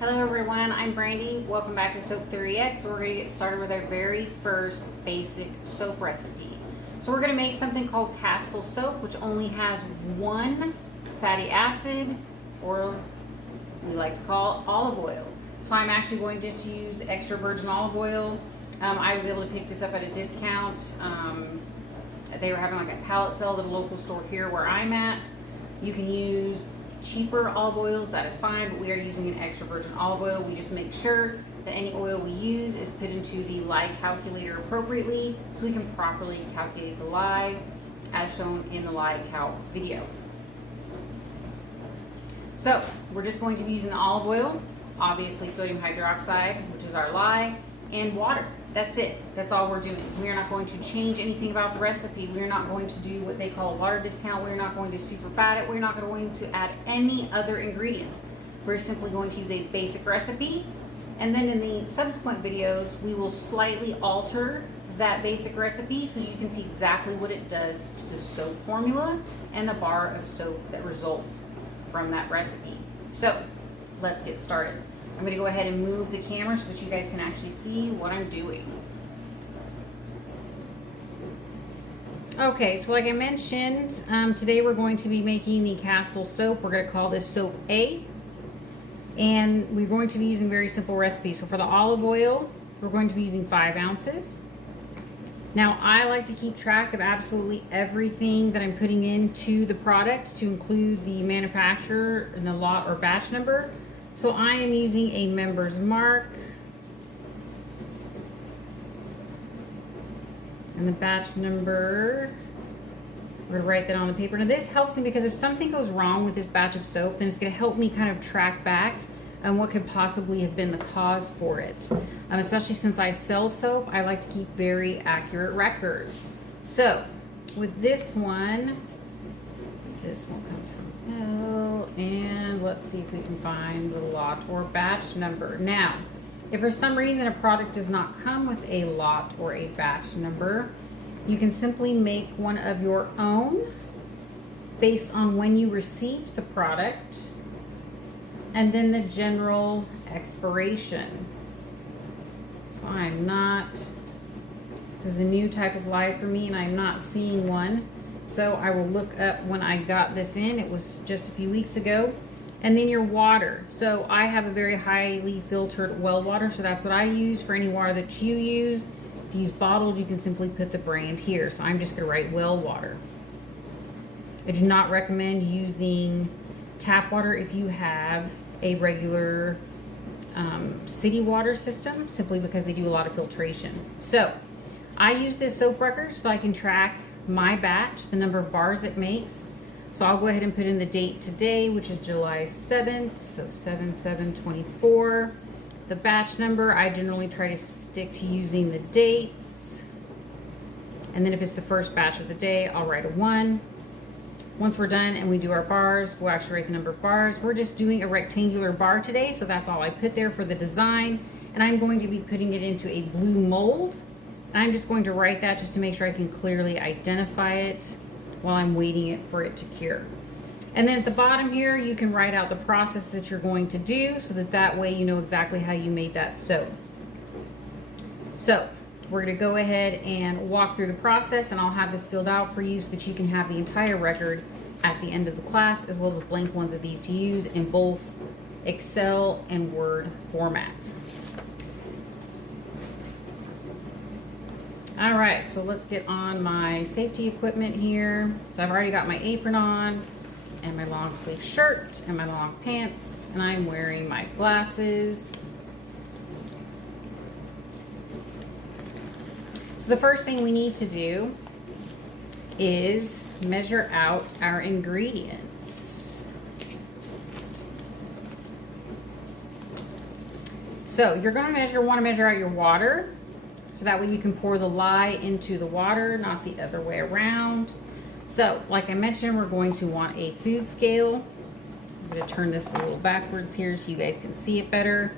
Hello everyone, I'm Brandy. Welcome back to Soap Theory X. We're going to get started with our very first basic soap recipe. So we're going to make something called Castile soap, which only has one fatty acid, or we like to call olive oil. So I'm actually going to just use extra virgin olive oil. I was able to pick this up at a discount. They were having like a pallet sale at a local store here where I'm at. You can use cheaper olive oils, that is fine, but we are using an extra virgin olive oil. We just make sure that any oil we use is put into the lye calculator appropriately so we can properly calculate the lye as shown in the lye calc video. So we're just going to be using the olive oil, obviously sodium hydroxide, which is our lye, and water. That's it. That's all we're doing. We are not going to change anything about the recipe. We are not going to do what they call a water discount. We're not going to super fat it. We're not going to add any other ingredients. We're simply going to use a basic recipe. And then in the subsequent videos, we will slightly alter that basic recipe so you can see exactly what it does to the soap formula and the bar of soap that results from that recipe. So let's get started. I'm going to go ahead and move the camera so that you guys can actually see what I'm doing. Okay, so like I mentioned, today we're going to be making the Castile soap. We're going to call this soap A. And we're going to be using very simple recipes. So for the olive oil, we're going to be using 5 ounces. Now, I like to keep track of absolutely everything that I'm putting into the product to include the manufacturer and the lot or batch number. So I am using a member's mark. And the batch number, we're going to write that on the paper. Now this helps me because if something goes wrong with this batch of soap, then it's going to help me kind of track back on what could possibly have been the cause for it. Especially since I sell soap, I like to keep very accurate records. So with this one comes from L, and let's see if we can find the lot or batch number. Now, if for some reason a product does not come with a lot or a batch number, you can simply make one of your own based on when you received the product and then the general expiration. So I'm not, this is a new type of lye for me and I'm not seeing one. So I will look up when I got this in. It was just a few weeks ago. And then your water. So I have a very highly filtered well water, so that's what I use. For any water that you use, if you use bottled, you can simply put the brand here. So I'm just gonna write well water. I do not recommend using tap water if you have a regular city water system, simply because they do a lot of filtration. So I use this soap record so I can track my batch, the number of bars it makes. So I'll go ahead and put in the date today, which is July 7th, so 7/7/24. The batch number, I generally try to stick to using the dates. And then if it's the first batch of the day, I'll write a 1. Once we're done and we do our bars, we'll actually write the number of bars. We're just doing a rectangular bar today, so that's all I put there for the design. And I'm going to be putting it into a blue mold. And I'm just going to write that just to make sure I can clearly identify it while I'm waiting for it to cure. And then at the bottom here, you can write out the process that you're going to do so that way you know exactly how you made that soap. So we're going to go ahead and walk through the process, and I'll have this filled out for you so that you can have the entire record at the end of the class, as well as blank ones of these to use in both Excel and Word formats. All right, so let's get on my safety equipment here. So I've already got my apron on and my long sleeve shirt and my long pants, and I'm wearing my glasses. So the first thing we need to do is measure out our ingredients. So you're gonna want to measure out your water. So that way you can pour the lye into the water, not the other way around. So, like I mentioned, we're going to want a food scale. I'm going to turn this a little backwards here so you guys can see it better.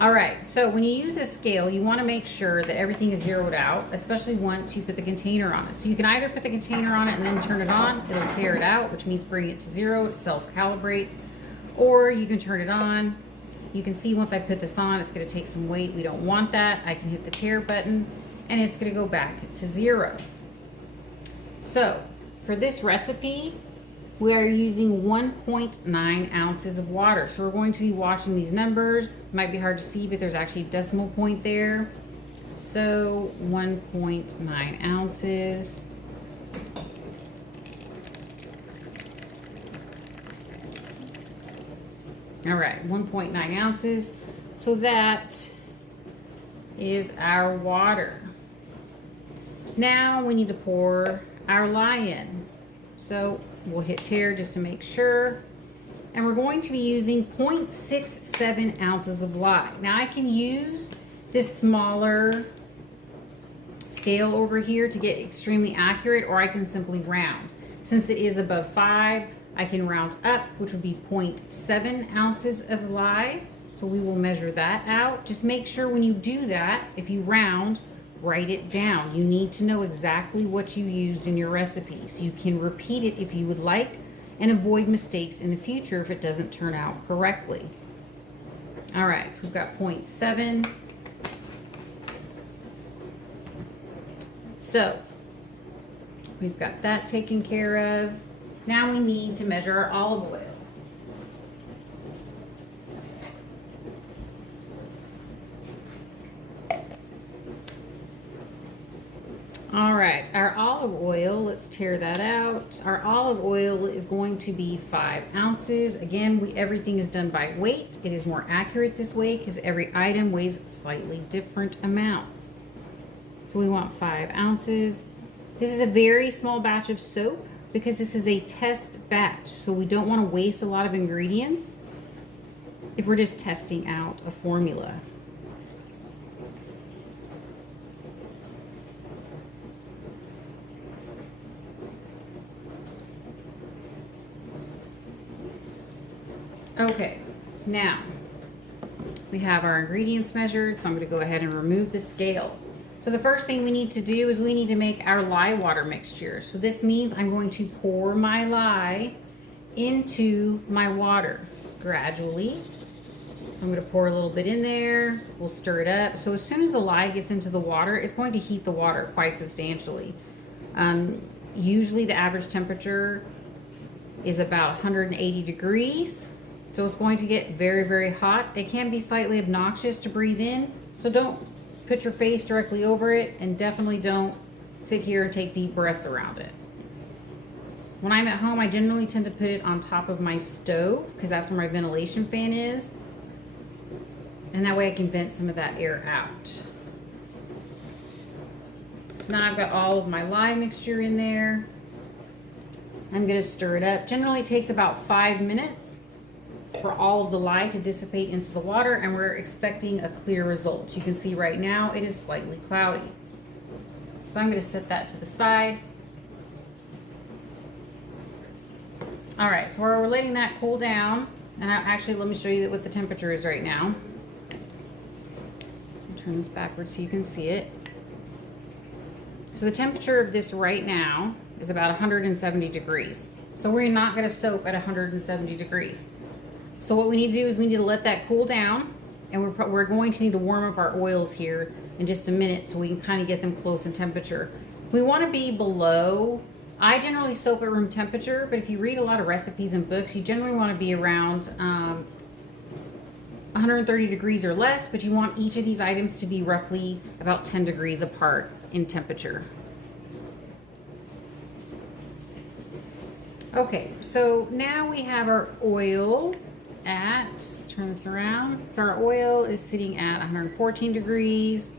All right, so when you use a scale, you want to make sure that everything is zeroed out, especially once you put the container on it. So you can either put the container on it and then turn it on. It'll tear it out, which means bring it to 0. It self-calibrates. Or you can turn it on You can see once I put this on, it's going to take some weight. We don't want that. I can hit the tare button and it's going to go back to 0. So for this recipe, we are using 1.9 ounces of water. So we're going to be watching these numbers. Might be hard to see, but there's actually a decimal point there. So 1.9 ounces. All right, 1.9 ounces. So that is our water. Now we need to pour our lye in. So we'll hit tare just to make sure. And we're going to be using 0.67 ounces of lye. Now I can use this smaller scale over here to get extremely accurate, or I can simply round. Since it is above 5, I can round up, which would be 0.7 ounces of lye. So we will measure that out. Just make sure when you do that, if you round, write it down. You need to know exactly what you used in your recipe so you can repeat it if you would like and avoid mistakes in the future if it doesn't turn out correctly. All right, so we've got 0.7. So we've got that taken care of. Now we need to measure our olive oil. All right, our olive oil, let's tear that out. Our olive oil is going to be 5 ounces. Again, everything is done by weight. It is more accurate this way because every item weighs slightly different amounts. So we want 5 ounces. This is a very small batch of soap because this is a test batch. So we don't want to waste a lot of ingredients if we're just testing out a formula. Okay, now we have our ingredients measured, so I'm going to go ahead and remove the scale. So the first thing we need to do is we need to make our lye water mixture. So this means I'm going to pour my lye into my water gradually. So I'm going to pour a little bit in there. We'll stir it up. So as soon as the lye gets into the water, it's going to heat the water quite substantially. Usually the average temperature is about 180 degrees. So it's going to get very, very hot. It can be slightly obnoxious to breathe in, so don't put your face directly over it, and definitely don't sit here and take deep breaths around it. When I'm at home, I generally tend to put it on top of my stove because that's where my ventilation fan is. And that way I can vent some of that air out. So now I've got all of my lye mixture in there. I'm going to stir it up. Generally it takes about 5 minutes for all of the lye to dissipate into the water, and we're expecting a clear result. You can see right now it is slightly cloudy. So I'm going to set that to the side. All right, so we're letting that cool down, and actually let me show you what the temperature is right now. I'll turn this backwards so you can see it. So the temperature of this right now is about 170 degrees. So we're not going to soap at 170 degrees. So what we need to do is we need to let that cool down, and we're going to need to warm up our oils here in just a minute so we can kind of get them close in temperature. We want to be below, I generally soap at room temperature, but if you read a lot of recipes and books, you generally want to be around 130 degrees or less, but you want each of these items to be roughly about 10 degrees apart in temperature. Okay, so now we have our oil at, let's turn this around. So our oil is sitting at 114 degrees.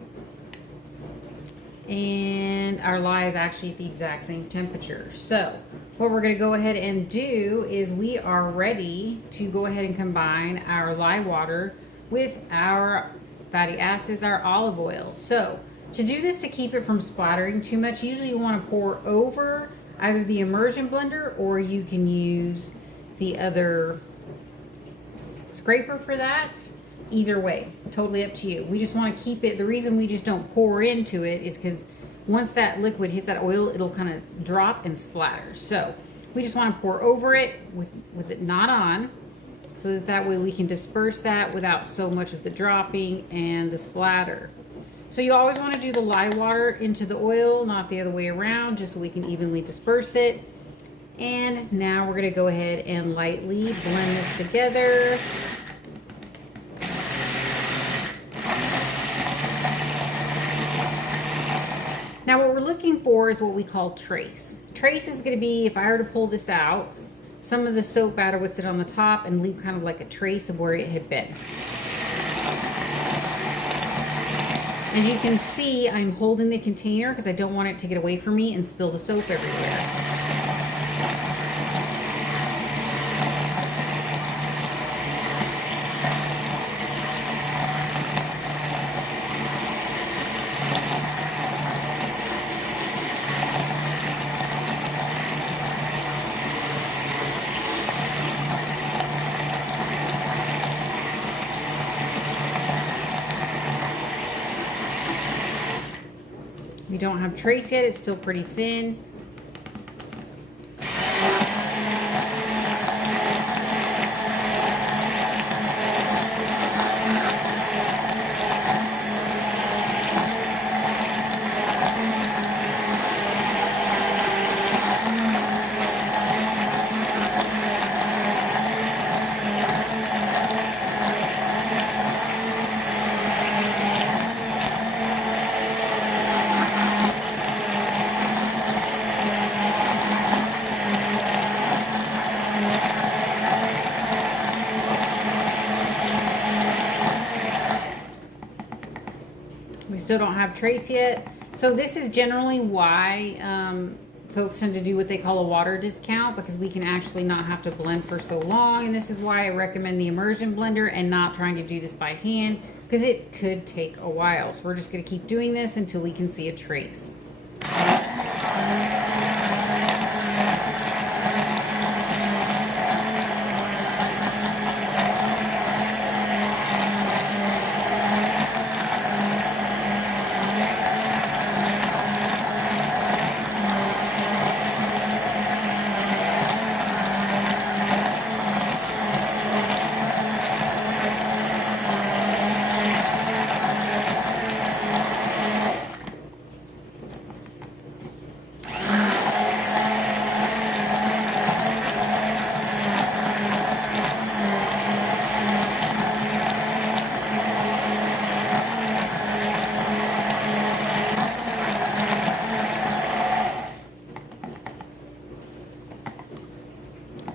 And our lye is actually at the exact same temperature. So what we're going to go ahead and do is we are ready to go ahead and combine our lye water with our fatty acids, our olive oil. So to do this, to keep it from splattering too much, usually you want to pour over either the immersion blender, or you can use the other scraper for that. Either way, totally up to you. We just want to keep it, the reason we just don't pour into it is because once that liquid hits that oil, it'll kind of drop and splatter. So we just want to pour over it with it not on. so that way we can disperse that without so much of the dropping and the splatter. So you always want to do the lye water into the oil, not the other way around, just so we can evenly disperse it. And now we're going to go ahead and lightly blend this together. Now what we're looking for is what we call trace. Trace is going to be, if I were to pull this out, some of the soap batter would sit on the top and leave kind of like a trace of where it had been. As you can see, I'm holding the container because I don't want it to get away from me and spill the soap everywhere. We don't have trace yet, it's still pretty thin. We still don't have trace yet. So this is generally why folks tend to do what they call a water discount, because we can actually not have to blend for so long. And this is why I recommend the immersion blender and not trying to do this by hand, because it could take a while. So we're just going to keep doing this until we can see a trace.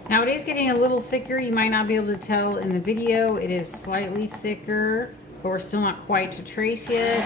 Now it is getting a little thicker. You might not be able to tell in the video. It is slightly thicker, but we're still not quite to trace yet.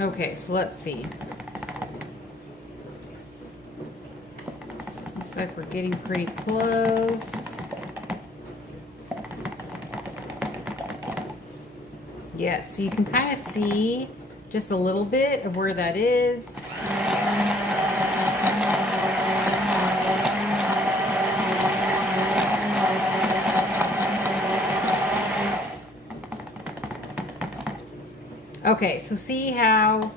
Okay, so let's see. Looks like we're getting pretty close. Yes, so you can kind of see just a little bit of where that is. Okay, so see how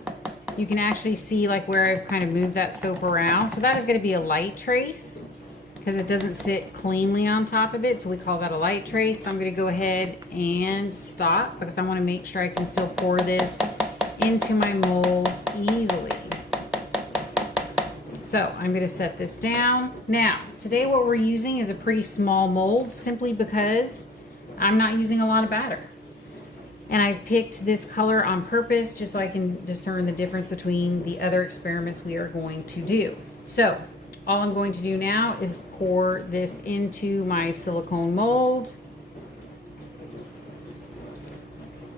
you can actually see like where I've kind of moved that soap around. So that is going to be a light trace because it doesn't sit cleanly on top of it. So we call that a light trace. So I'm going to go ahead and stop because I want to make sure I can still pour this into my molds easily. So I'm going to set this down. Now, today what we're using is a pretty small mold simply because I'm not using a lot of batter. And I picked this color on purpose just so I can discern the difference between the other experiments we are going to do. So all I'm going to do now is pour this into my silicone mold.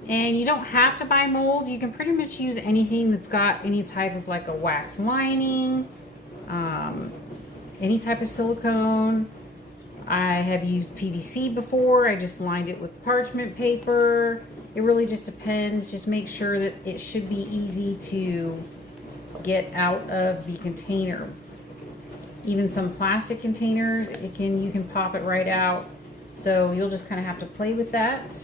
And you don't have to buy mold. You can pretty much use anything that's got any type of like a wax lining, any type of silicone. I have used PVC before. I just lined it with parchment paper. It really just depends. Just make sure that it should be easy to get out of the container. Even some plastic containers, you can pop it right out. So you'll just kind of have to play with that.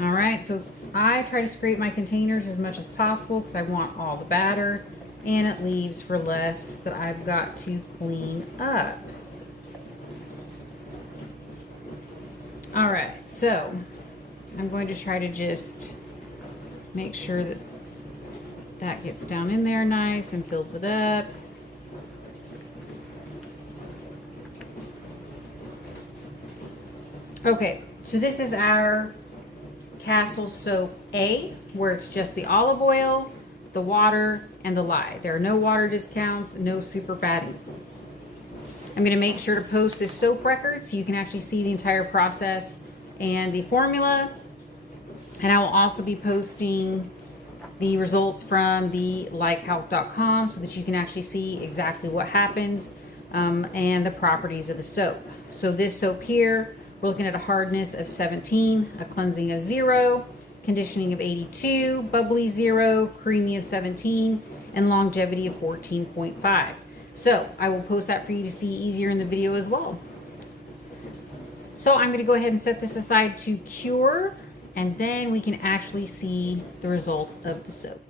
All right, so I try to scrape my containers as much as possible because I want all the batter, and it leaves for less that I've got to clean up. All right, so I'm going to try to just make sure that that gets down in there nice and fills it up. Okay, so this is our Castile soap A, where it's just the olive oil, the water, and the lye. There are no water discounts, no super fatty. I'm going to make sure to post this soap record so you can actually see the entire process and the formula. And I will also be posting the results from the lykecalc.com so that you can actually see exactly what happened and the properties of the soap. So this soap here, we're looking at a hardness of 17, a cleansing of 0, conditioning of 82, bubbly 0, creamy of 17, and longevity of 14.5. So I will post that for you to see easier in the video as well. So I'm going to go ahead and set this aside to cure, and then we can actually see the results of the soap.